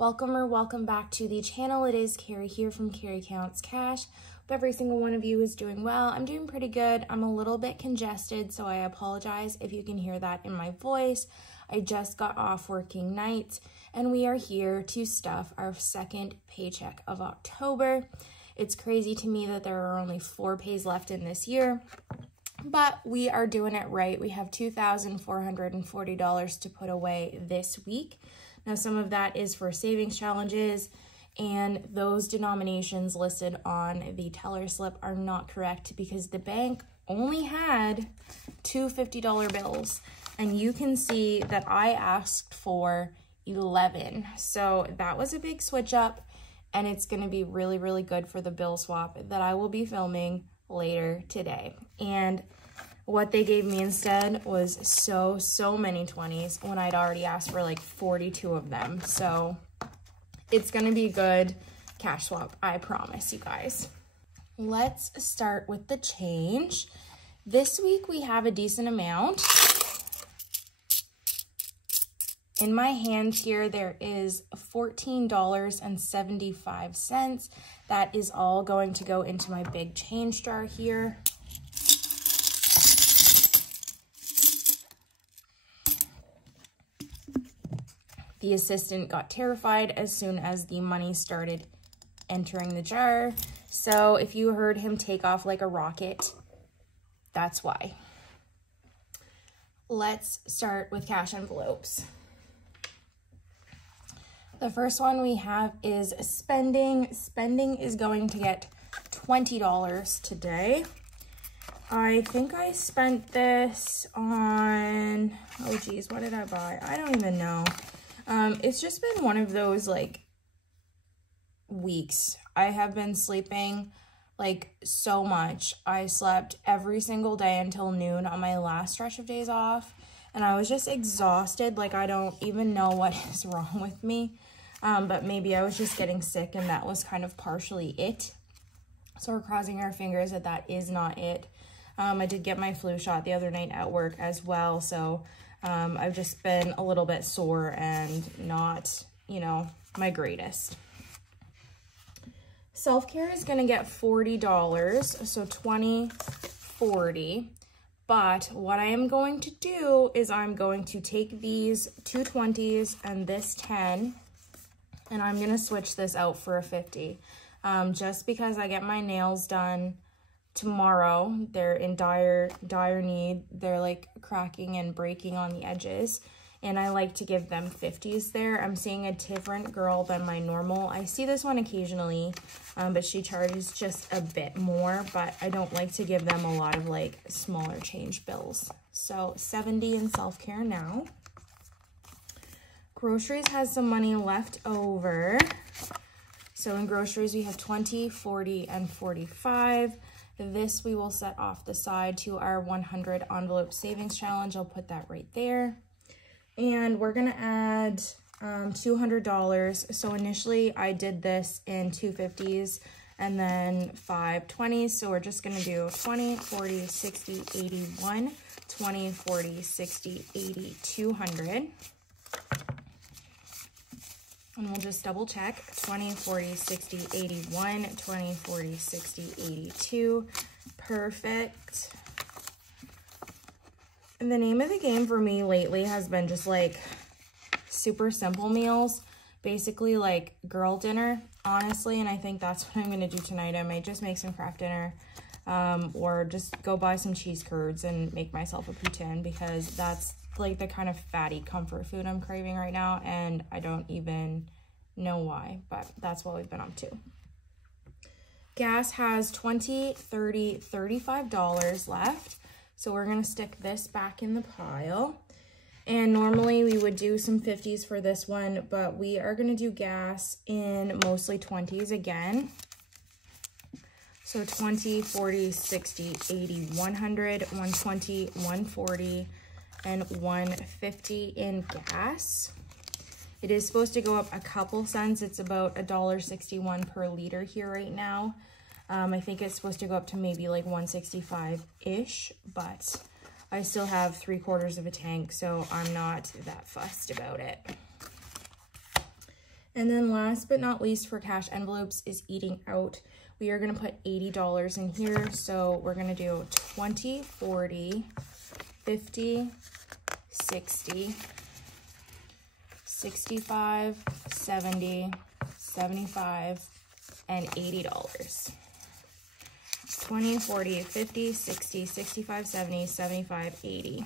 Welcome or welcome back to the channel. It is Carrie here from Carrie Counts Cash. Hope every single one of you is doing well. I'm doing pretty good. I'm a little bit congested, so I apologize if you can hear that in my voice. I just got off working nights, and we are here to stuff our second paycheck of October. It's crazy to me that there are only 4 pays left in this year, but we are doing it right. We have $2,440 to put away this week. Now, some of that is for savings challenges, and those denominations listed on the teller slip are not correct because the bank only had 2 $50 bills, and you can see that I asked for 11. So that was a big switch up, and it's going to be really, really good for the bill swap that I will be filming later today. And what they gave me instead was so many 20s when I'd already asked for like 42 of them. So it's gonna be good cash swap, I promise you guys. Let's start with the change. This week we have a decent amount. In my hand here, there is $14.75. That is all going to go into my big change jar here. The assistant got terrified as soon as the money started entering the jar. So if you heard him take off like a rocket, that's why. Let's start with cash envelopes. The first one we have is spending. Spending is going to get $20 today. I think I spent this on, oh geez, what did I buy? I don't even know. It's just been one of those like weeks. I have been sleeping like so much. I slept every single day until noon on my last stretch of days off, and I was just exhausted. Like, I don't even know what is wrong with me, but maybe I was just getting sick, and that was kind of partially it. So we're crossing our fingers that that is not it. I did get my flu shot the other night at work as well, so I've just been a little bit sore and not, you know, my greatest. Self-care is going to get $40, so $20, $40. But what I am going to do is I'm going to take these 2 20s and this 10, and I'm going to switch this out for a 50. Just because I get my nails done tomorrow. They're in dire need. They're like cracking and breaking on the edges, and I like to give them 50s there. I'm seeing a different girl than my normal. I see this one occasionally, but she charges just a bit more, but I don't like to give them a lot of like smaller change bills. So 70 in self-care now. Groceries has some money left over. So in groceries, we have 20, 40, and 45. This we will set off the side to our 100 envelope savings challenge. I'll put that right there. And we're gonna add $200. So initially I did this in 2 50s and then 5 20s. So we're just gonna do 20, 40, 60, 81, 20, 40, 60, 80, 200. And we'll just double check. 20, 40, 60, 81, 20, 40, 60, 82. Perfect. And the name of the game for me lately has been just like super simple meals. Basically like girl dinner, honestly. And I think that's what I'm going to do tonight. I might just make some craft dinner or just go buy some cheese curds and make myself a poutine, because that's like the kind of fatty comfort food I'm craving right now, and I don't even know why, but that's what we've been up to. Gas has $20, $30, $35 left, so we're gonna stick this back in the pile. And normally we would do some 50s for this one, but we are gonna do gas in mostly 20s again. So 20, 40, 60, 80, 100, 120, 140, and 150 in gas. It is supposed to go up a couple cents. It's about $1.61 per liter here right now. I think it's supposed to go up to maybe like 165-ish, but I still have 3/4 of a tank, so I'm not that fussed about it. And then last but not least for cash envelopes is eating out. We are going to put $80 in here. So we're going to do 20, 40, 50, 60, 65, 70, 75, and $80. 20, 40, 50, 60, 65, 70, 75, 80.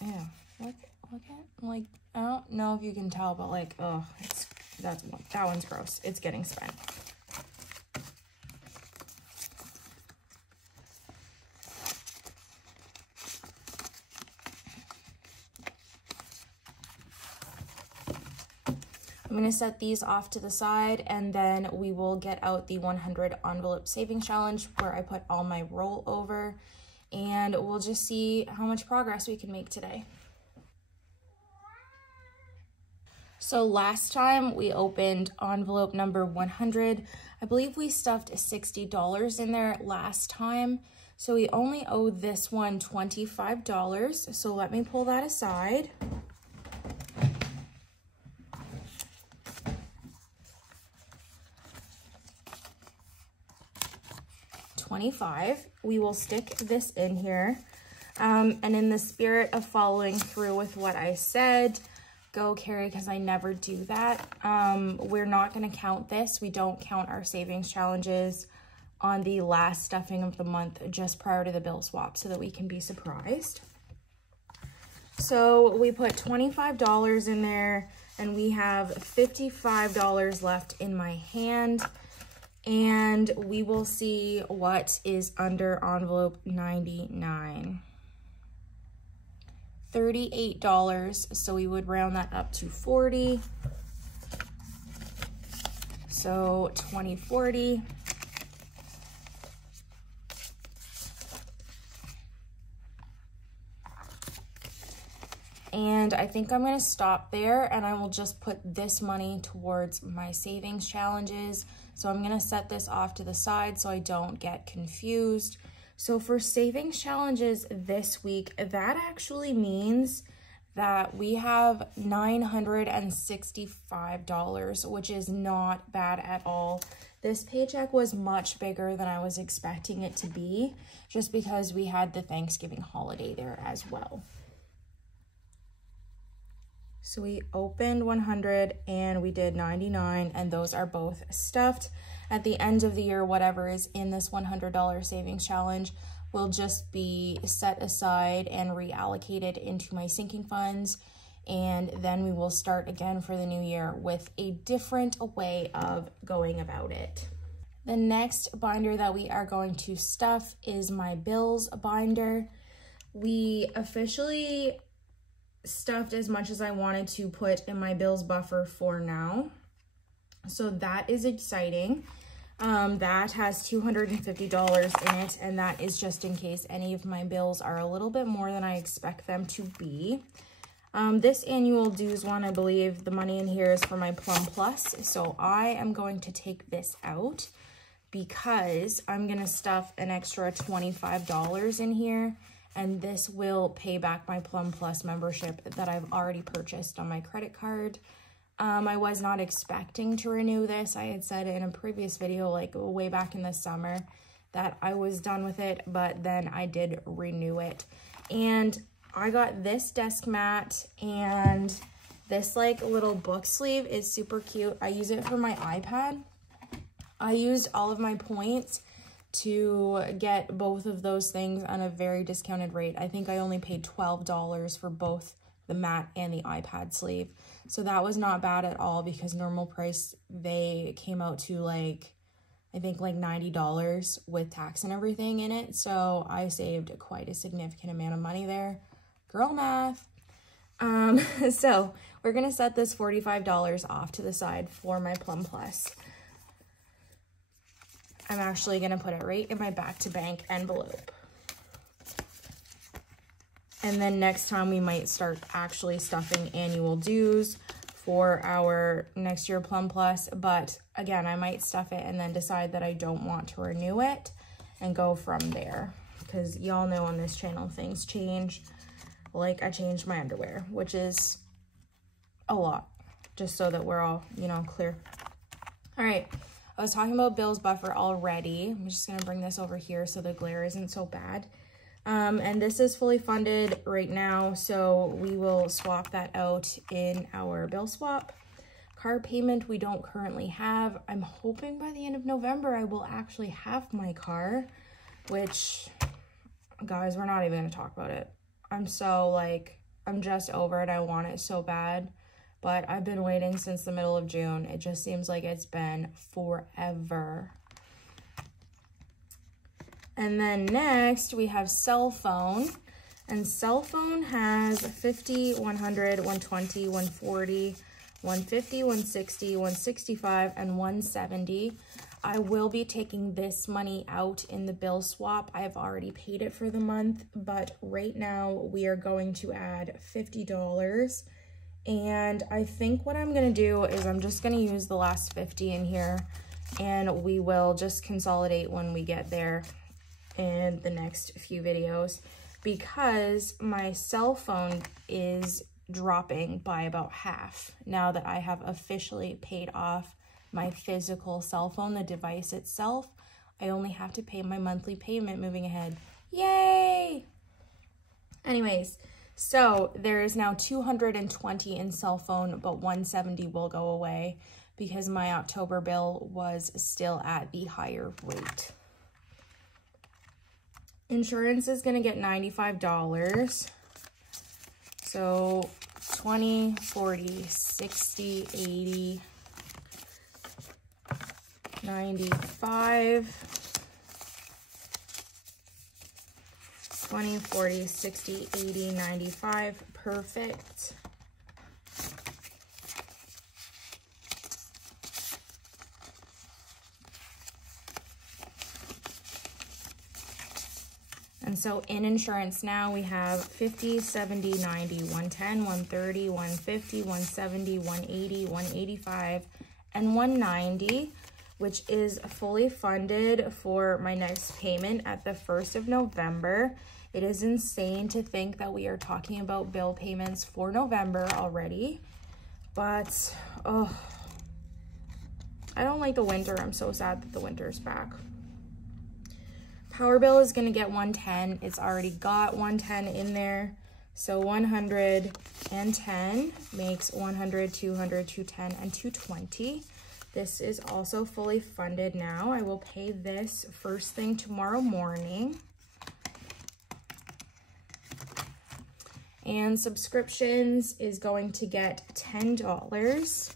Yeah, look at, like, I don't know if you can tell, but like, oh, that one's gross. It's getting spent. I'm going to set these off to the side, and then we will get out the 100 envelope savings challenge where I put all my rollover, and we'll just see how much progress we can make today. So last time we opened envelope number 100. I believe we stuffed $60 in there last time. So we only owe this one $25. So let me pull that aside. $25. We will stick this in here. And in the spirit of following through with what I said, go Carrie, because I never do that. We're not going to count this. We don't count our savings challenges on the last stuffing of the month just prior to the bill swap so that we can be surprised. So we put $25 in there, and we have $55 left in my hand. And we will see what is under envelope 99. $38, so we would round that up to 40. So 2040. And I think I'm going to stop there, and I will just put this money towards my savings challenges. So I'm going to set this off to the side so I don't get confused. So for savings challenges this week, that actually means that we have $965, which is not bad at all. This paycheck was much bigger than I was expecting it to be, just because we had the Thanksgiving holiday there as well. So we opened 100 and we did 99, and those are both stuffed. At the end of the year, whatever is in this $100 savings challenge will just be set aside and reallocated into my sinking funds. And then we will start again for the new year with a different way of going about it. The next binder that we are going to stuff is my bills binder. We officially stuffed as much as I wanted to put in my bills buffer for now. So that is exciting. That has $250 in it, and that is just in case any of my bills are a little bit more than I expect them to be. This annual dues one, I believe the money in here is for my Plum Plus. So I am going to take this out because I'm going to stuff an extra $25 in here. And this will pay back my Plum Plus membership that I've already purchased on my credit card. I was not expecting to renew this. I had said in a previous video, like way back in the summer, that I was done with it, but then I did renew it. And I got this desk mat, and this like little book sleeve is super cute. I use it for my iPad. I used all of my points to get both of those things on a very discounted rate. I think I only paid $12 for both the mat and the iPad sleeve. So that was not bad at all, because normal price, they came out to like, I think like $90 with tax and everything in it. So I saved quite a significant amount of money there. Girl math. So we're gonna set this $45 off to the side for my Plum Plus. I'm actually going to put it right in my back to bank envelope. And then next time we might start actually stuffing annual dues for our next year Plum Plus. But again, I might stuff it and then decide that I don't want to renew it and go from there. Because y'all know on this channel things change. Like I changed my underwear, which is a lot. just so that we're all, you know, clear. All right, I was talking about Bill's buffer already. I'm just gonna bring this over here so the glare isn't so bad. And this is fully funded right now, so we will swap that out in our bill swap. Car payment we don't currently have. I'm hoping by the end of November I will actually have my car, which, guys, we're not even gonna talk about it. I'm so like, I'm just over it. I want it so bad, but I've been waiting since the middle of June. It just seems like it's been forever. And then next we have cell phone, and cell phone has 50, 100, 120, 140, 150, 160, 165, and 170. I will be taking this money out in the bill swap. I've already paid it for the month, but right now we are going to add $50. And I think what I'm gonna do is I'm just gonna use the last 50 in here, and we will just consolidate when we get there in the next few videos, because my cell phone is dropping by about half now that I have officially paid off my physical cell phone, the device itself. I only have to pay my monthly payment moving ahead. Yay! Anyways, so there is now 220 in cell phone, but 170 will go away because my October bill was still at the higher rate. Insurance is gonna get $95. So 20, 40, 60, 80, 95, 20, 40, 60, 80, 95, perfect. And so in insurance now we have 50, 70, 90, 110, 130, 150, 170, 180, 185, and 190, which is fully funded for my next payment at the 1st of November. It is insane to think that we are talking about bill payments for November already, but oh, I don't like the winter. I'm so sad that the winter is back. Power bill is gonna get 110. It's already got 110 in there. So 110 makes 100, 200, 210, and 220. This is also fully funded now. I will pay this first thing tomorrow morning. And subscriptions is going to get $10.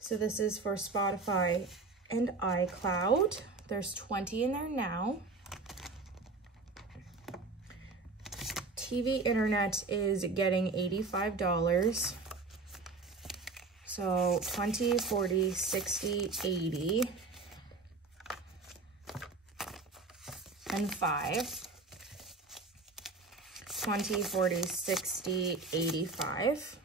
So this is for Spotify and iCloud. There's 20 in there now. TV internet is getting $85. So 20, 40, 60, 80, and 5. 20, 40, 60, 85.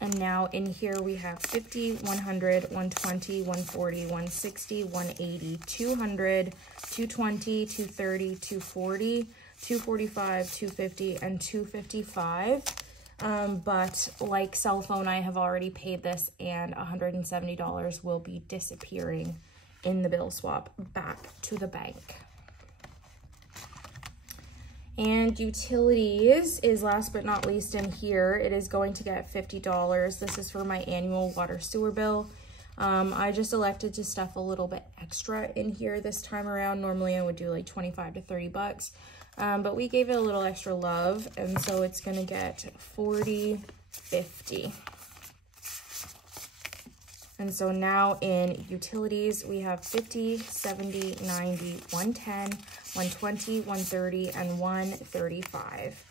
And now in here we have 50, 100, 120, 140, 160, 180, 200, 220, 230, 240, 245, 250, and 255. But like cell phone, I have already paid this, and $170 will be disappearing in the bill swap back to the bank. And utilities is last but not least in here. It is going to get $50. This is for my annual water sewer bill. I just elected to stuff a little bit extra in here this time around. Normally I would do like 25 to 30 bucks, but we gave it a little extra love, and so it's gonna get $40.50. And so now in utilities, we have 50, 70, 90, 110, 120, 130, and 135.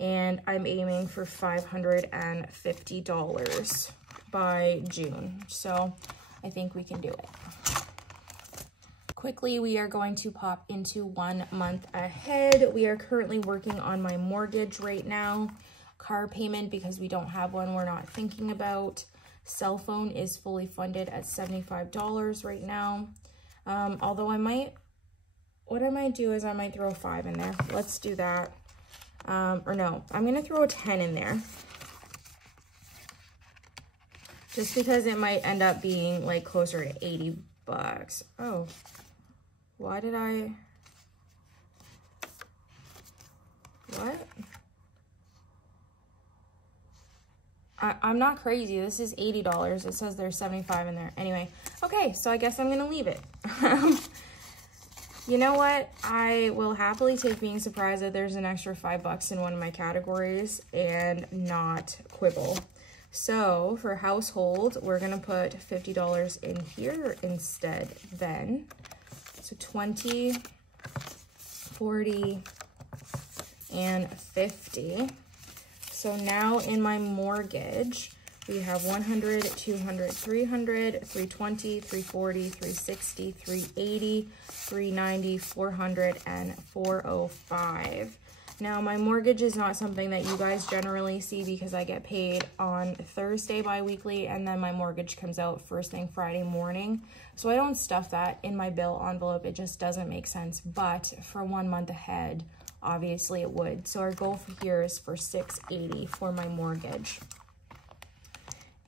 And I'm aiming for $550 by June. So I think we can do it. Quickly, we are going to pop into 1 month ahead. We are currently working on my mortgage right now. Car payment, because we don't have one, we're not thinking about. Cell phone is fully funded at $75 right now. Although I might what I might do is I might throw a 5 in there. Let's do that. Or no, I'm gonna throw a 10 in there. Just because it might end up being like closer to 80 bucks. Oh, why did I, what? I'm not crazy. This is $80. It says there's 75 in there. Anyway, okay, so I guess I'm gonna leave it. You know what? I will happily take being surprised that there's an extra $5 in one of my categories and not quibble. So for household, we're gonna put $50 in here instead then. So 20, 40, and 50. So now in my mortgage, we have 100, 200, 300, 320, 340, 360, 380, 390, 400, and 405. Now my mortgage is not something that you guys generally see because I get paid on Thursday bi-weekly, and then my mortgage comes out first thing Friday morning. So I don't stuff that in my bill envelope. It just doesn't make sense. But for 1 month ahead, obviously it would. So our goal for here is for $680 for my mortgage.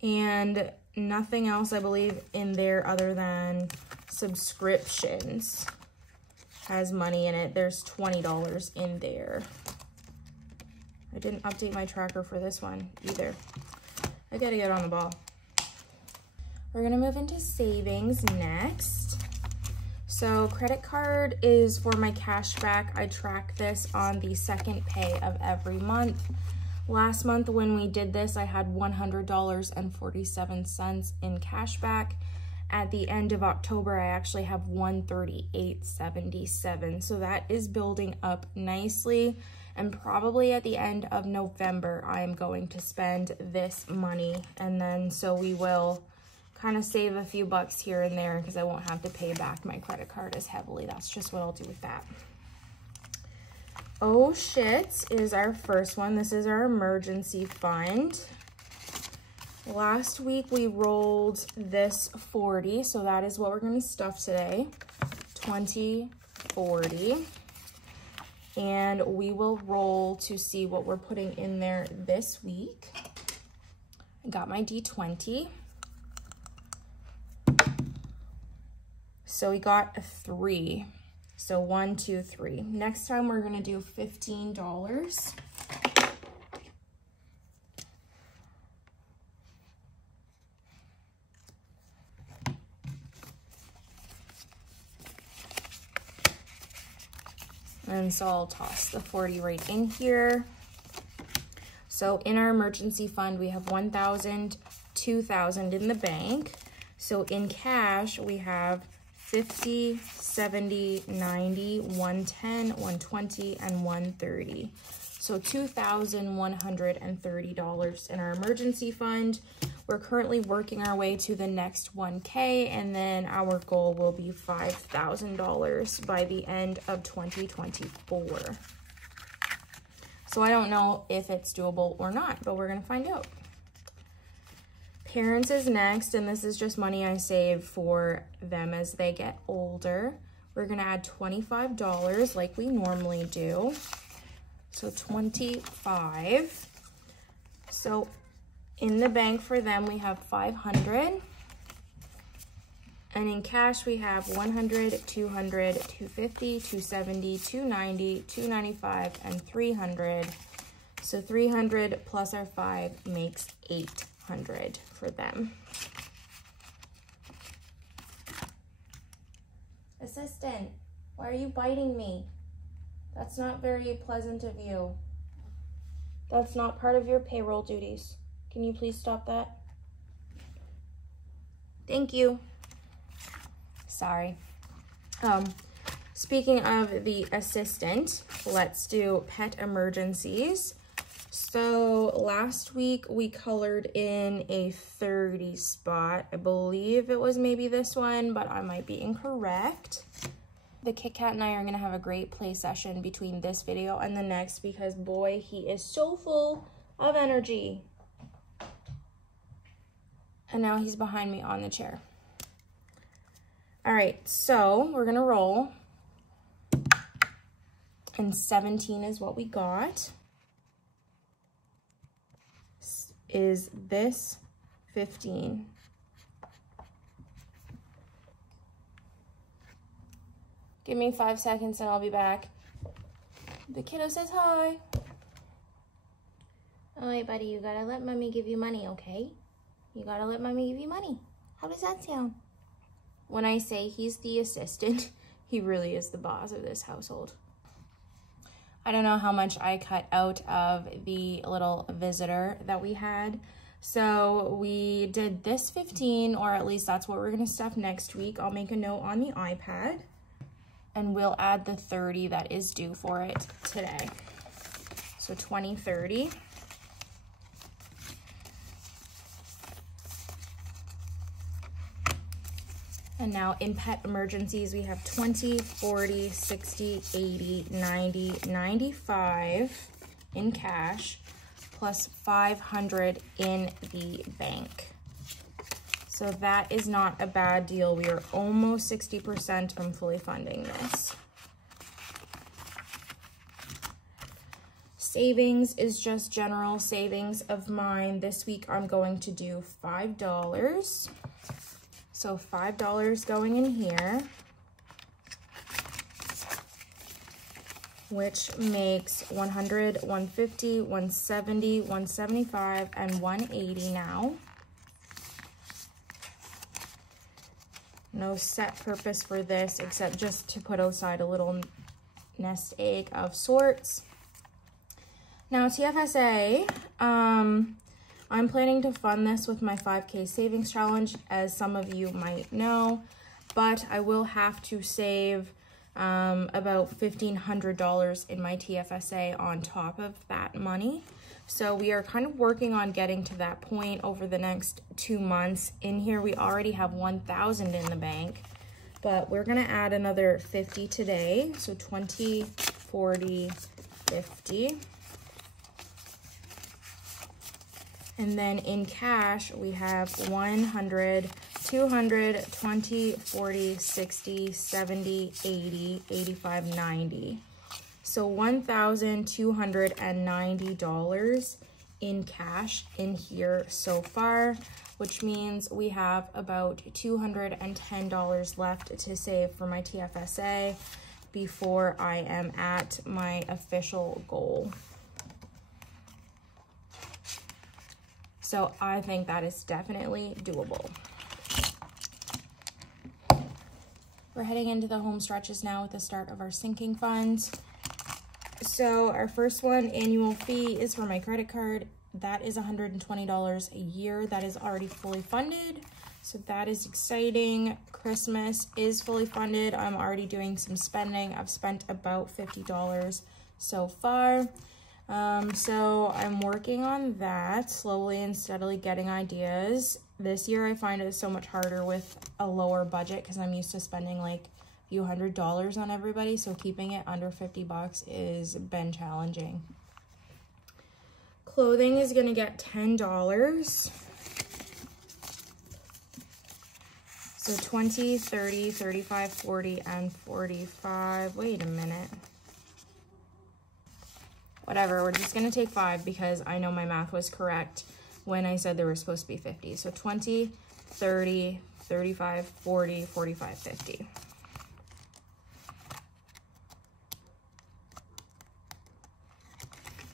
And nothing else, I believe, in there other than subscriptions has money in it. There's $20 in there. I didn't update my tracker for this one either. I gotta get on the ball. We're gonna move into savings next. So credit card is for my cash back. I track this on the second pay of every month. Last month when we did this, I had $100.47 in cash back. At the end of October, I actually have $138.77. So that is building up nicely. And probably at the end of November, I'm going to spend this money. And then so we will kind of save a few bucks here and there because I won't have to pay back my credit card as heavily. That's just what I'll do with that. Oh shit is our first one. This is our emergency fund. Last week we rolled this 40, so that is what we're going to stuff today. 20, 40. And we will roll to see what we're putting in there this week. I got my D20. So we got a 3. So 1, 2, 3. Next time we're gonna do $15. And so I'll toss the 40 right in here. So in our emergency fund, we have 1,000, 2,000 in the bank. So in cash, we have 50, 70, 90, 110, 120, and 130. So $2,130 in our emergency fund. We're currently working our way to the next 1K, and then our goal will be $5,000 by the end of 2024. So I don't know if it's doable or not, but we're gonna find out. Parents is next, and this is just money I save for them as they get older. We're gonna add $25 like we normally do. So 25. So in the bank for them, we have 500. And in cash, we have 100, 200, 250, 270, 290, 295, and 300. So 300 plus our 5 makes 800 for them. Assistant, why are you biting me? That's not very pleasant of you. That's not part of your payroll duties. Can you please stop that? Thank you. Sorry. Speaking of the assistant, let's do pet emergencies. So last week we colored in a 30 spot. I believe it was maybe this one, but I might be incorrect. The Kit Kat and I are gonna have a great play session between this video and the next because boy, he is so full of energy. And now he's behind me on the chair. All right, so we're gonna roll. and 17 is what we got. Is this 15? Give me 5 seconds and I'll be back. The kiddo says hi. All right, buddy, you gotta let mommy give you money, okay? You gotta let mommy give you money. How does that sound? When I say he's the assistant, he really is the boss of this household. I don't know how much I cut out of the little visitor that we had. So we did this 15, or at least that's what we're gonna stuff next week. I'll make a note on the iPad and we'll add the 30 that is due for it today. So 20, 30. And now in pet emergencies, we have 20, 40, 60, 80, 90, 95 in cash, plus 500 in the bank. So that is not a bad deal. We are almost 60% from fully funding this. Savings is just general savings of mine. This week I'm going to do $5. So $5 going in here, which makes 100, 150, 170, 175, and 180 now. No set purpose for this except just to put aside a little nest egg of sorts. Now TFSA, I'm planning to fund this with my 5K savings challenge, as some of you might know, but I will have to save about $1,500 in my TFSA on top of that money. So we are kind of working on getting to that point over the next 2 months. In here, we already have 1,000 in the bank, but we're gonna add another 50 today. So 20, 40, 50. And then in cash, we have 100, 200, 20, 40, 60, 70, 80, 85, 90. So $1,290 in cash in here so far, which means we have about $210 left to save for my TFSA before I am at my official goal. So I think that is definitely doable. We're heading into the home stretches now with the start of our sinking funds. So our first one, annual fee, is for my credit card. That is $120 a year. That is already fully funded. So that is exciting. Christmas is fully funded. I'm already doing some spending. I've spent about $50 so far. So I'm working on that, slowly and steadily getting ideas. This year I find it so much harder with a lower budget because I'm used to spending like a few $100s on everybody. So keeping it under 50 bucks is been challenging. Clothing is going to get $10. So 20, 30, 35, 40, and 45. Wait a minute. Whatever, we're just gonna take 5 because I know my math was correct when I said there were supposed to be 50. So 20, 30, 35, 40, 45, 50.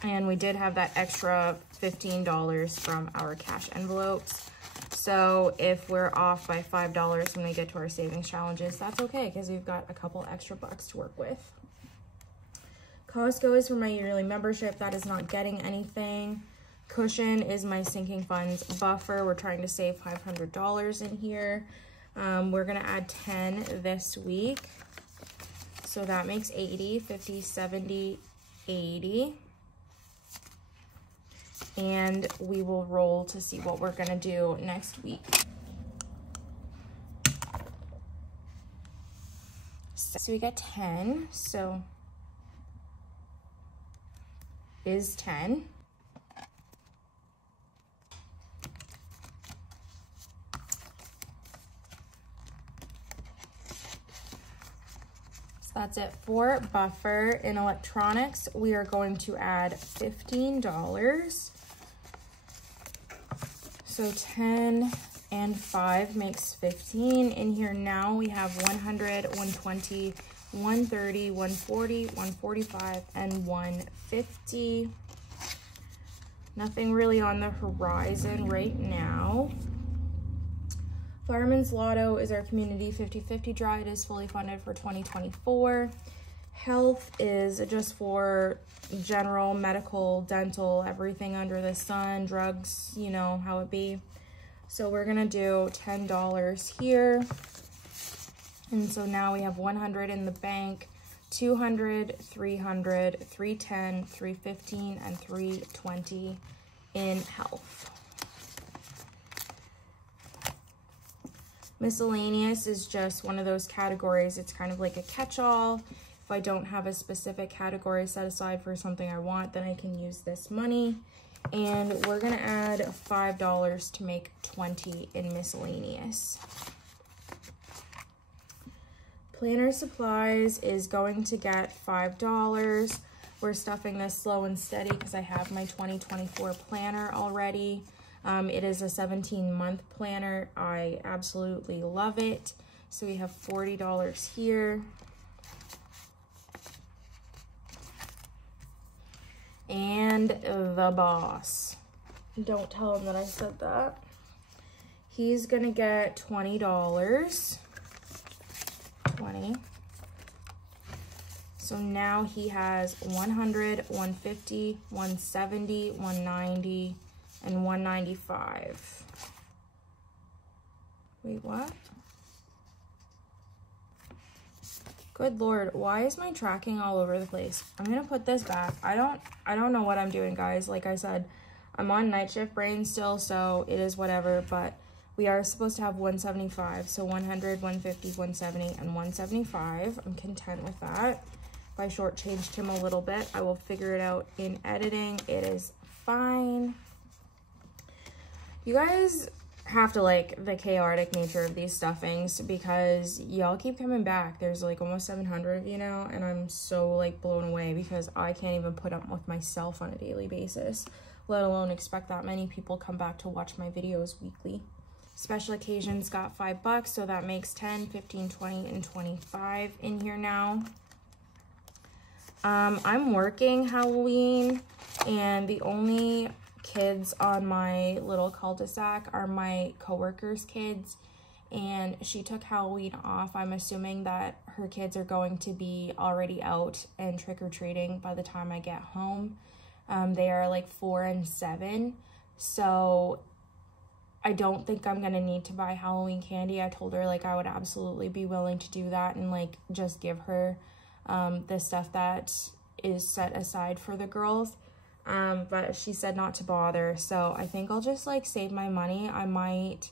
And we did have that extra $15 from our cash envelopes. So if we're off by $5 when we get to our savings challenges, that's okay because we've got a couple extra bucks to work with. Costco is for my yearly membership. That is not getting anything. Cushion is my sinking funds buffer. We're trying to save $500 in here. We're gonna add 10 this week. So that makes 80, 50, 70, 80. And we will roll to see what we're gonna do next week. So we got 10, so is 10. So That's it for buffer. In electronics, we are going to add $15. So 10 and 5 makes 15. In here now we have 100, 120, 130, 140, 145, and 150. Nothing really on the horizon right now. Fireman's Lotto is our community 50-50 draw. It is fully funded for 2024. Health is just for general, medical, dental, everything under the sun, drugs, you know how it be. So we're gonna do $10 here. And so now we have 100 in the bank, 200, 300, 310, 315, and 320 in health. Miscellaneous is just one of those categories. It's kind of like a catch-all. If I don't have a specific category set aside for something I want, then I can use this money. And we're gonna add $5 to make 20 in miscellaneous. Planner supplies is going to get $5. We're stuffing this slow and steady because I have my 2024 planner already. It is a 17-month planner. I absolutely love it. So we have $40 here. And the boss. Don't tell him that I said that. He's gonna get $20. 20. So now he has 100, 150, 170, 190, and 195. Wait, what? Good Lord, why is my tracking all over the place? I'm gonna put this back. I don't know what I'm doing, guys. Like I said, I'm on night shift brain still, so it is whatever, but we are supposed to have 175. So 100, 150, 170, and 175. I'm content with that. If I shortchanged him a little bit, I will figure it out in editing. It is fine. You guys have to like the chaotic nature of these stuffings because y'all keep coming back. There's like almost 700 of you now, and I'm so like blown away because I can't even put up with myself on a daily basis, let alone expect that many people come back to watch my videos weekly. Special occasions got $5, so that makes 10, 15, 20, and 25 in here now. I'm working Halloween, and the only kids on my little cul-de-sac are my coworkers' kids, and she took Halloween off. I'm assuming that her kids are going to be already out and trick-or-treating by the time I get home. They are like 4 and 7, so I don't think I'm gonna need to buy Halloween candy. I told her like I would absolutely be willing to do that and like just give her the stuff that is set aside for the girls. But she said not to bother, so I think I'll just like save my money. I might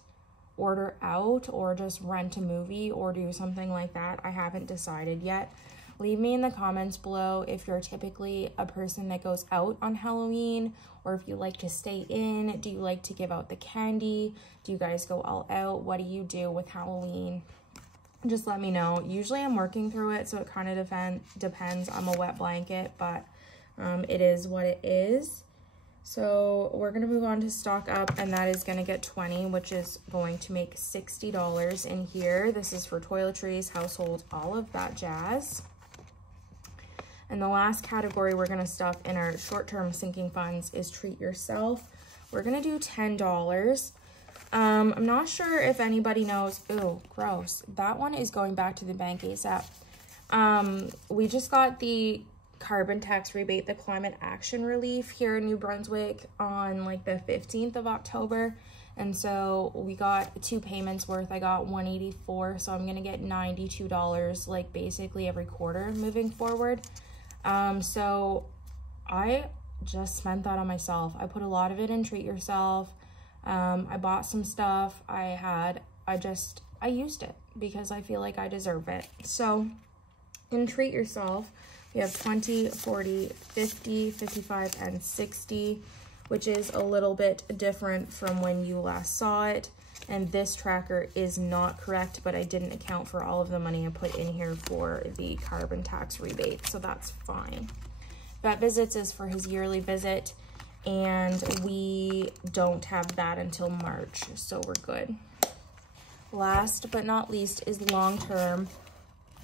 order out or just rent a movie or do something like that. I haven't decided yet. Leave me in the comments below if you're typically a person that goes out on Halloween, or if you like to stay in. Do you like to give out the candy? Do you guys go all out? What do you do with Halloween? Just let me know. Usually I'm working through it, so it kind of depends. I'm a wet blanket, but it is what it is. So we're gonna move on to stock up, and that is gonna get 20, which is going to make $60 in here. This is for toiletries, household, all of that jazz. And the last category we're gonna stuff in our short-term sinking funds is treat yourself. We're gonna do $10. I'm not sure if anybody knows, ooh, gross. That one is going back to the bank ASAP. We just got the carbon tax rebate, the climate action relief here in New Brunswick on like the 15th of October. And so we got 2 payments worth. I got $184, so I'm gonna get $92 like basically every quarter moving forward. So I just spent that on myself. I put a lot of it in treat yourself. I bought some stuff. I used it because I feel like I deserve it. So in treat yourself, we have 20, 40, 50, 55, and 60, which is a little bit different from when you last saw it. And this tracker is not correct, but I didn't account for all of the money I put in here for the carbon tax rebate, so that's fine. Vet visits is for his yearly visit, and we don't have that until March, so we're good. Last but not least is long-term.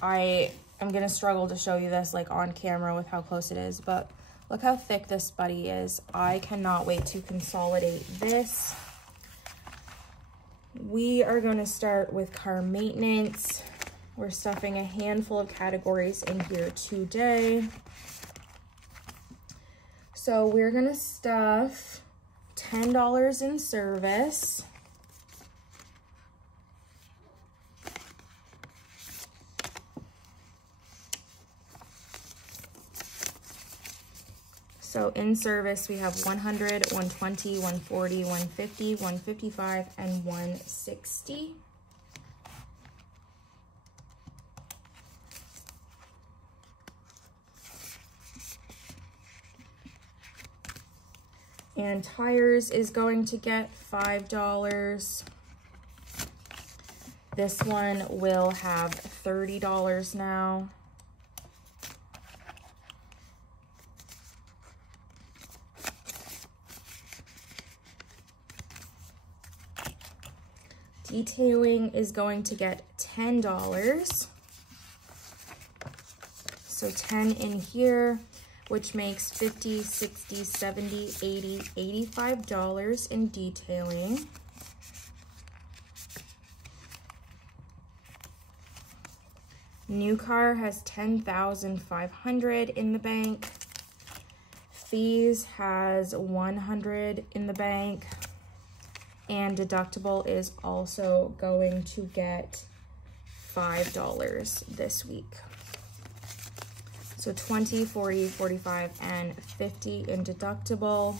I am gonna struggle to show you this like on camera with how close it is, but look how thick this buddy is. I cannot wait to consolidate this. We are gonna start with car maintenance. We're stuffing a handful of categories in here today. So we're gonna stuff $10 in service. So in service, we have 100, 120, 140, 150, 155, and 160. And tires is going to get $5. This one will have $30 now. Detailing is going to get $10. So 10 in here, which makes $50, $60, $70, $80, $85 in detailing. New car has $10,500 in the bank. Fees has $100 in the bank. And deductible is also going to get $5 this week. So 20, 40, 45, and 50 in deductible.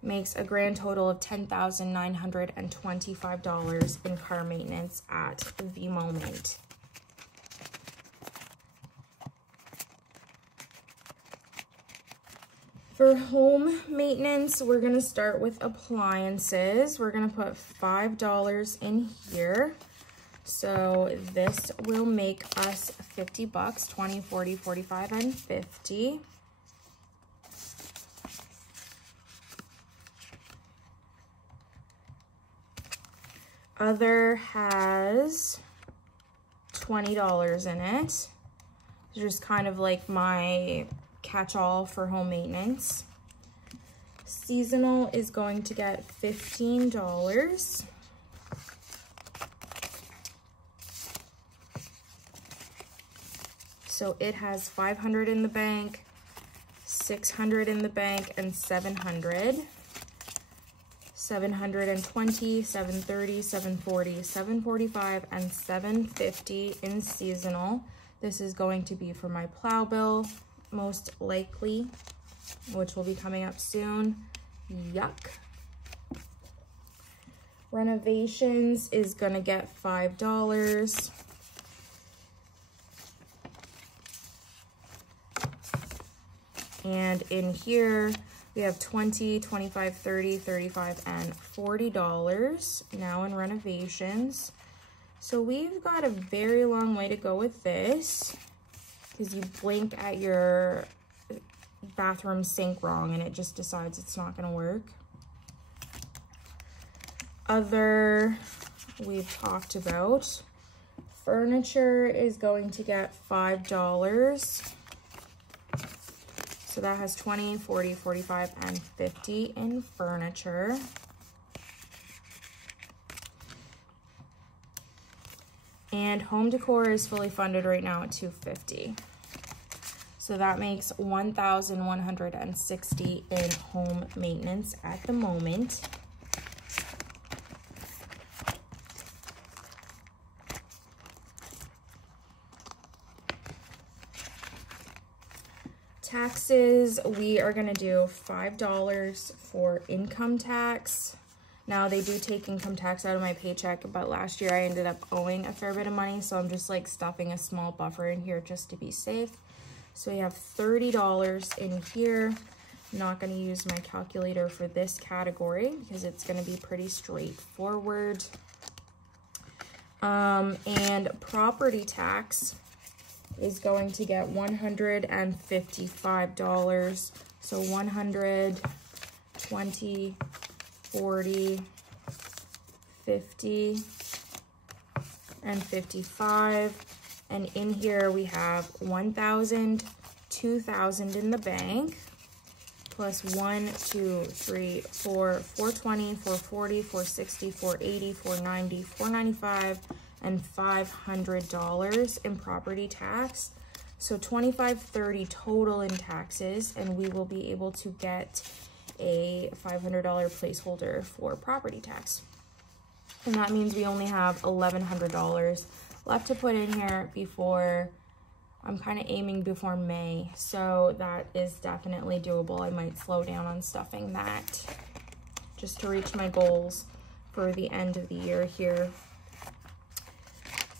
Makes a grand total of $10,925 in car maintenance at the moment. For home maintenance, we're gonna start with appliances. We're gonna put $5 in here. So this will make us 50 bucks, 20, 40, 45, and 50. Other has $20 in it. It's just kind of like my catch-all for home maintenance. Seasonal is going to get $15. So it has $500 in the bank, $600 in the bank, and $700. $720, $730, $740, $745, and $750 in seasonal. This is going to be for my plow bill, most likely, which will be coming up soon. Yuck. Renovations is gonna get $5. And in here, we have $20, $25, $30, $35, and $40 now in renovations. So we've got a very long way to go with this, because you blink at your bathroom sink wrong and it just decides it's not gonna work. Other, we've talked about. Furniture is going to get $5. So that has 20, 40, 45, and 50 in furniture. And home decor is fully funded right now at $250. So that makes $1,160 in home maintenance at the moment. Taxes, we are gonna do $5 for income tax. Now they do take income tax out of my paycheck, but last year I ended up owing a fair bit of money, so I'm just like stuffing a small buffer in here just to be safe. So we have $30 in here. not going to use my calculator for this category because it's going to be pretty straightforward. And property tax is going to get $155. So 100, 20, 40, 50, and 55. And in here we have 1,000, 2,000 in the bank, plus 1, 2, 3, 4, 420, 440, 460, 480, 490, 495, and $500 in property tax. So $2,530 total in taxes, and we will be able to get a $500 placeholder for property tax. And that means we only have $1,100 left to put in here before, I'm kind of aiming before May. So that is definitely doable. I might slow down on stuffing that just to reach my goals for the end of the year here.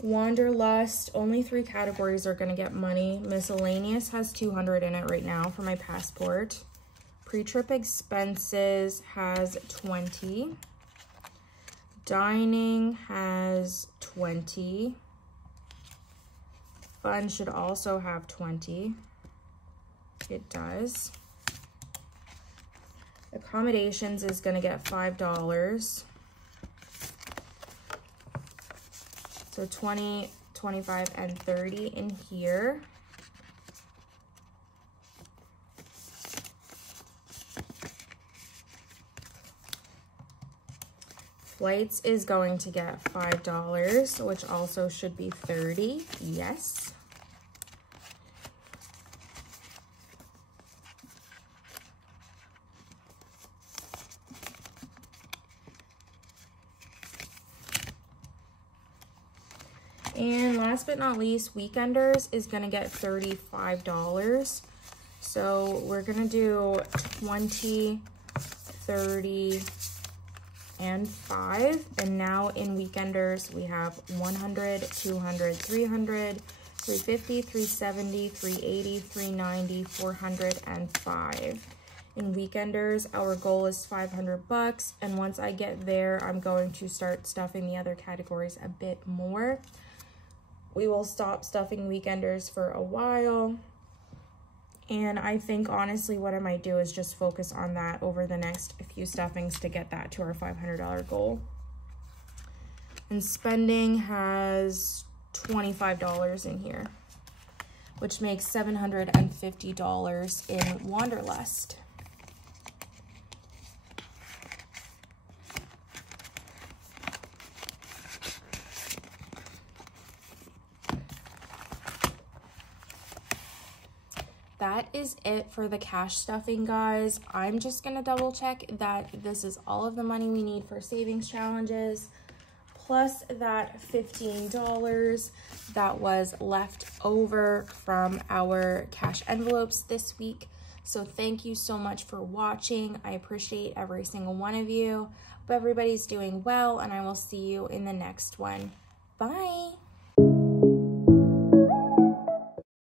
Wanderlust, only 3 categories are going to get money. Miscellaneous has 200 in it right now for my passport. Pre-trip expenses has 20. Dining has 20. Fun should also have 20. It does. Accommodations is going to get $5. So 20, 25, and 30 in here. Flights is going to get $5, which also should be 30. Yes. And last but not least, Weekenders is going to get $35. So we're going to do 20, 30, and 5. And now in Weekenders, we have 100, 200, 300, 350, 370, 380, 390, 400, and 5. In Weekenders, our goal is $500. And once I get there, I'm going to start stuffing the other categories a bit more. We will stop stuffing Weekenders for a while. And I think, honestly, what I might do is just focus on that over the next few stuffings to get that to our $500 goal. And spending has $25 in here, which makes $750 in Wanderlust. That is it for the cash stuffing, guys. I'm just gonna double check that this is all of the money we need for savings challenges, plus that $15 that was left over from our cash envelopes this week. So thank you so much for watching. I appreciate every single one of you. Hope everybody's doing well, and I will see you in the next one. Bye.